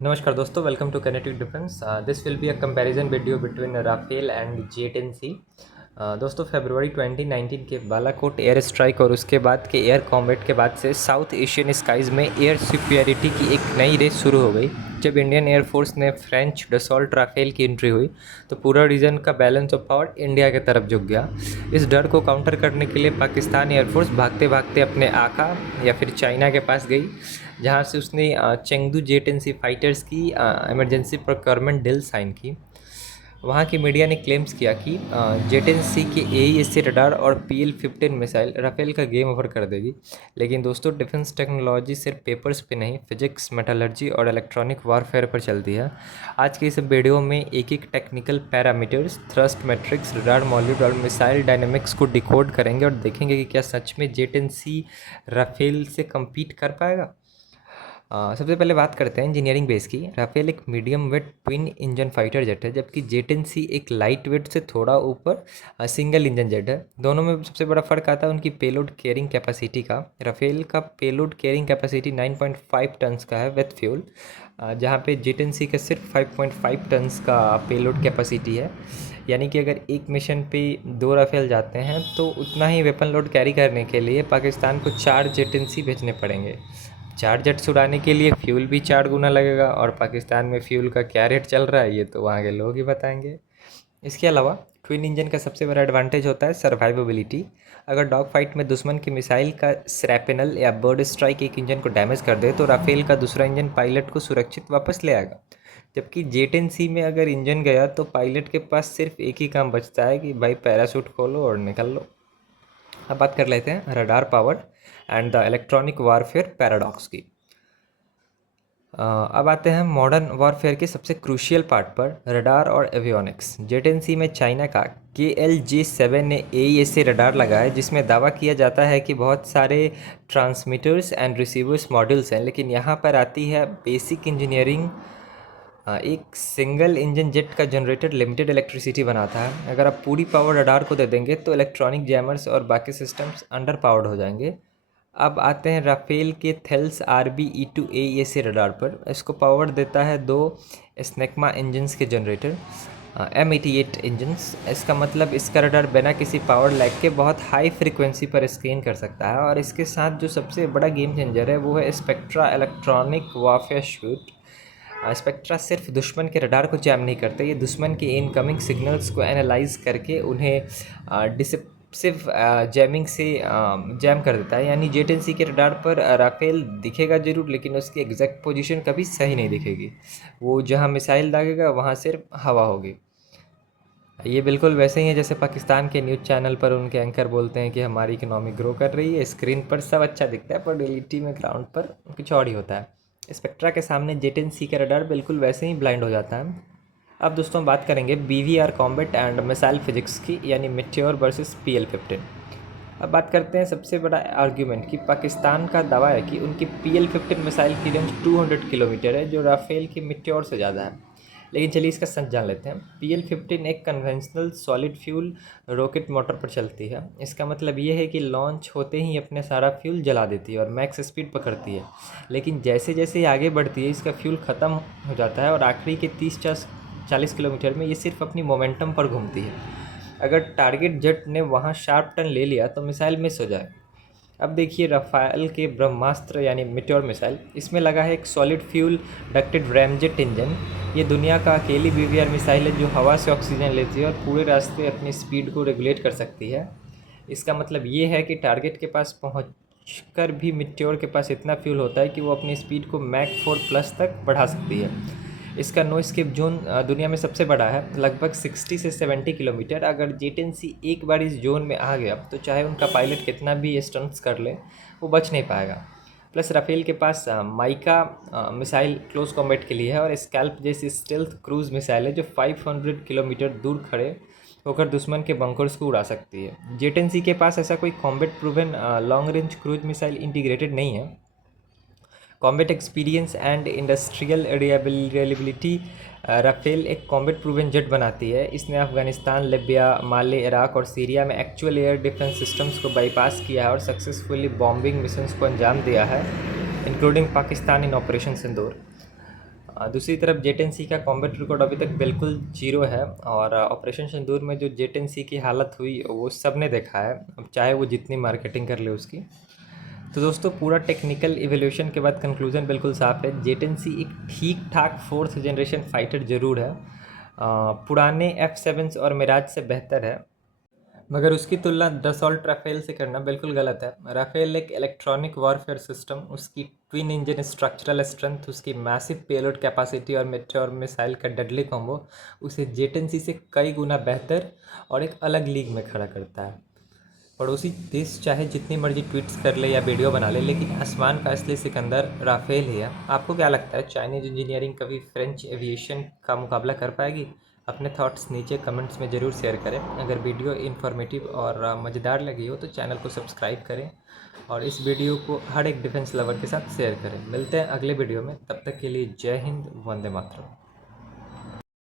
नमस्कार दोस्तों, वेलकम टू kinetic defence. This will be a comparison video between Rafale and J-10C। दोस्तों, फरवरी 2019 के बालाकोट एयर स्ट्राइक और उसके बाद के एयर कॉम्बैट के बाद से साउथ एशियन स्काइज़ में एयर सुपीरियरिटी की एक नई रेस शुरू हो गई। जब इंडियन एयरफोर्स ने फ्रेंच डसॉल्ट राफेल की एंट्री हुई तो पूरा रीजन का बैलेंस ऑफ पावर इंडिया की तरफ झुक गया। इस डर को काउंटर करने के लिए पाकिस्तान एयरफोर्स भागते भागते अपने आका या फिर चाइना के पास गई, जहाँ से उसने चेंगदू J-10C फाइटर्स की इमरजेंसी प्रोक्योरमेंट डील साइन की। वहाँ की मीडिया ने क्लेम्स किया कि J-10C के AESA रडार और PL-15 मिसाइल राफेल का गेम ओवर कर देगी। लेकिन दोस्तों, डिफेंस टेक्नोलॉजी सिर्फ पेपर्स पे नहीं, फिजिक्स, मेटलर्जी और इलेक्ट्रॉनिक वारफेयर पर चलती है। आज के इस वीडियो में एक एक technical parameters, thrust matrix, radar module और मिसाइल डायनेमिक्स को डिकोड करेंगे और देखेंगे कि क्या सच में J-10C राफेल से कम्पीट कर पाएगा। सबसे पहले बात करते हैं इंजीनियरिंग बेस की। राफेल एक medium wait twin engine fighter jet है, जबकि J-10C एक लाइट वेट से थोड़ा ऊपर सिंगल इंजन जेट है। दोनों में सबसे बड़ा फ़र्क आता है उनकी पेलोड कैरिंग कैपेसिटी का। राफेल का पेलोड कैरिंग कैपेसिटी 9.5 टन्स का है विथ फ्यूल, जहाँ पे J-10C का सिर्फ 5.5 टन्स का पेलोड कैपेसिटी है। यानी कि अगर एक मिशन पे 2 राफेल जाते हैं तो उतना ही वेपन लोड कैरी करने के लिए पाकिस्तान को 4 J-10C भेजने पड़ेंगे। 4 जेट्स उड़ाने के लिए फ्यूल भी 4 गुना लगेगा, और पाकिस्तान में फ्यूल का क्या रेट चल रहा है ये तो वहाँ के लोग ही बताएंगे। इसके अलावा ट्विन इंजन का सबसे बड़ा एडवांटेज होता है सर्वाइवेबिलिटी। अगर डॉग फाइट में दुश्मन की मिसाइल का स्रैपिनल या बर्ड स्ट्राइक एक इंजन को डैमेज कर दे तो राफेल का दूसरा इंजन पायलट को सुरक्षित वापस ले आएगा। जबकि J-10C में अगर इंजन गया तो पायलट के पास सिर्फ एक ही काम बचता है कि भाई पैराशूट खोलो और निकल लो। अब बात कर लेते हैं radar power and the electronic warfare paradox की। अब आते हैं मॉडर्न वॉरफेयर के सबसे क्रूशियल पार्ट पर, रडार और एवियोनिक्स। J-10C में चाइना का KLJ-7 ने AESA रडार लगा है, जिसमें दावा किया जाता है कि बहुत सारे ट्रांसमीटर्स एंड रिसीवर्स मॉड्यूल्स हैं। लेकिन यहाँ पर आती है बेसिक इंजीनियरिंग। एक सिंगल इंजन जेट का जनरेटर लिमिटेड इलेक्ट्रिसिटी बनाता है। अगर आप पूरी पावर रडार को दे देंगे तो इलेक्ट्रॉनिक जैमर्स और बाकी सिस्टम्स अंडर पावर्ड हो जाएंगे। अब आते हैं राफेल के थेल्स RB-E2 AESA रडार पर। इसको पावर देता है 2 स्नेकमा इंजन्स के जनरेटर, M88 इंजन्स। इसका मतलब इसका रडार बिना किसी पावर लैग के बहुत हाई फ्रीक्वेंसी पर स्कैन कर सकता है। और इसके साथ जो सबसे बड़ा गेम चेंजर है वो है spectra electronic warfare suit. Spectra सिर्फ दुश्मन के रडार को जैम नहीं करते, ये दुश्मन के इनकमिंग सिग्नल्स को एनालाइज करके उन्हें डिसेप्टिव जैमिंग से जैम कर देता है। यानी J-10C के रडार पर राफेल दिखेगा जरूर, लेकिन उसकी एग्जैक्ट पोजीशन कभी सही नहीं दिखेगी। वो जहां मिसाइल दागेगा वहां सिर्फ हवा होगी। ये बिल्कुल वैसे ही है जैसे पाकिस्तान के न्यूज़ चैनल पर उनके एंकर बोलते हैं कि हमारी इकोनॉमी ग्रो कर रही है। स्क्रीन पर सब अच्छा दिखता है, पर रियलिटी में ग्राउंड पर कुछ और ही होता है। स्पेक्ट्रा के सामने J-10C का रडार बिल्कुल वैसे ही ब्लाइंड हो जाता है। अब दोस्तों बात करेंगे BVR combat and missile physics की, यानी मेट्योर वर्सेस PL-15। अब बात करते हैं सबसे बड़ा आर्ग्यूमेंट कि पाकिस्तान का दावा है कि उनकी PL-15 मिसाइल की रेंज 200 किलोमीटर है, जो राफेल की मेट्योर से ज़्यादा है। लेकिन चलिए इसका सच जान लेते हैं। PL-15 एक conventional solid fuel rocket motor पर चलती है। इसका मतलब ये है कि लॉन्च होते ही अपने सारा फ्यूल जला देती है और मैक्स स्पीड पकड़ती है। लेकिन जैसे जैसे ये आगे बढ़ती है इसका फ्यूल ख़त्म हो जाता है और आखिरी के 30-40 किलोमीटर में ये सिर्फ अपनी मोमेंटम पर घूमती है। अगर टारगेट जेट ने वहाँ शार्प टर्न ले लिया तो मिसाइल मिस हो जाए। अब देखिए राफेल के ब्रह्मास्त्र यानी मेट्योर मिसाइल, इसमें लगा है एक solid fuel ducted ramjet engine. ये दुनिया का अकेली BVR मिसाइल है जो हवा से ऑक्सीजन लेती है और पूरे रास्ते अपनी स्पीड को रेगुलेट कर सकती है। इसका मतलब ये है कि टारगेट के पास पहुँच कर भी मेट्योर के पास इतना फ्यूल होता है कि वो अपनी स्पीड को मैक 4+ तक बढ़ा सकती है। इसका नो स्केप जोन दुनिया में सबसे बड़ा है, लगभग 60 से 70 किलोमीटर। अगर J-10C एक बार इस जोन में आ गया तो चाहे उनका पायलट कितना भी स्टंट्स कर ले वो बच नहीं पाएगा। प्लस राफेल के पास माइका मिसाइल क्लोज कॉम्बैट के लिए है, और स्कैल्प जैसी स्टेल्थ क्रूज मिसाइल है जो 500 किलोमीटर दूर खड़े होकर दुश्मन के बंकर्स को उड़ा सकती है। J-10C के पास ऐसा कोई combat proven long range cruise missile integrated नहीं है। Combat experience and industrial reliability, Rafale एक कॉम्बैट प्रूवन जेट बनाती है। इसने अफगानिस्तान, लिबिया, माले, इराक और सीरिया में एक्चुअल एयर डिफेंस सिस्टम्स को बाईपास किया है और सक्सेसफुली बॉम्बिंग मिशंस को अंजाम दिया है, इंक्लूडिंग पाकिस्तान इन ऑपरेशन सिंदूर। दूसरी तरफ जेट-एन-सी का कॉम्बैट रिकॉर्ड अभी तक बिल्कुल जीरो है और ऑपरेशन सिंदूर में जो जेट-एन-सी की हालत हुई वो सब ने देखा है, अब चाहे वो जितनी मार्केटिंग कर ले उसकी। तो दोस्तों पूरा टेक्निकल इवोल्यूशन के बाद कंक्लूजन बिल्कुल साफ है, जेट-एन-सी एक ठीक ठाक फोर्थ जनरेशन फाइटर ज़रूर है, पुराने F7s और मिराज से बेहतर है, मगर उसकी तुलना डसॉल्ट राफेल से करना बिल्कुल गलत है। राफेल एक इलेक्ट्रॉनिक वॉरफेयर सिस्टम, उसकी ट्विन इंजन स्ट्रक्चरल स्ट्रेंथ, उसकी मैसिव पेलोड कैपेसिटी और मेटेओर मिसाइल का डेडली कॉम्बो उसे जेट-एन-सी से कई गुना बेहतर और एक अलग लीग में खड़ा करता है। पड़ोसी देश चाहे जितनी मर्जी ट्वीट्स कर ले या वीडियो बना ले, लेकिन आसमान का असली सिकंदर राफेल ही है। आपको क्या लगता है, चाइनीज इंजीनियरिंग कभी फ्रेंच एविएशन का मुकाबला कर पाएगी? अपने थॉट्स नीचे कमेंट्स में ज़रूर शेयर करें। अगर वीडियो इन्फॉर्मेटिव और मज़ेदार लगी हो तो चैनल को सब्सक्राइब करें और इस वीडियो को हर एक डिफेंस लवर के साथ शेयर करें। मिलते हैं अगले वीडियो में, तब तक के लिए जय हिंद, वंदे मातरम।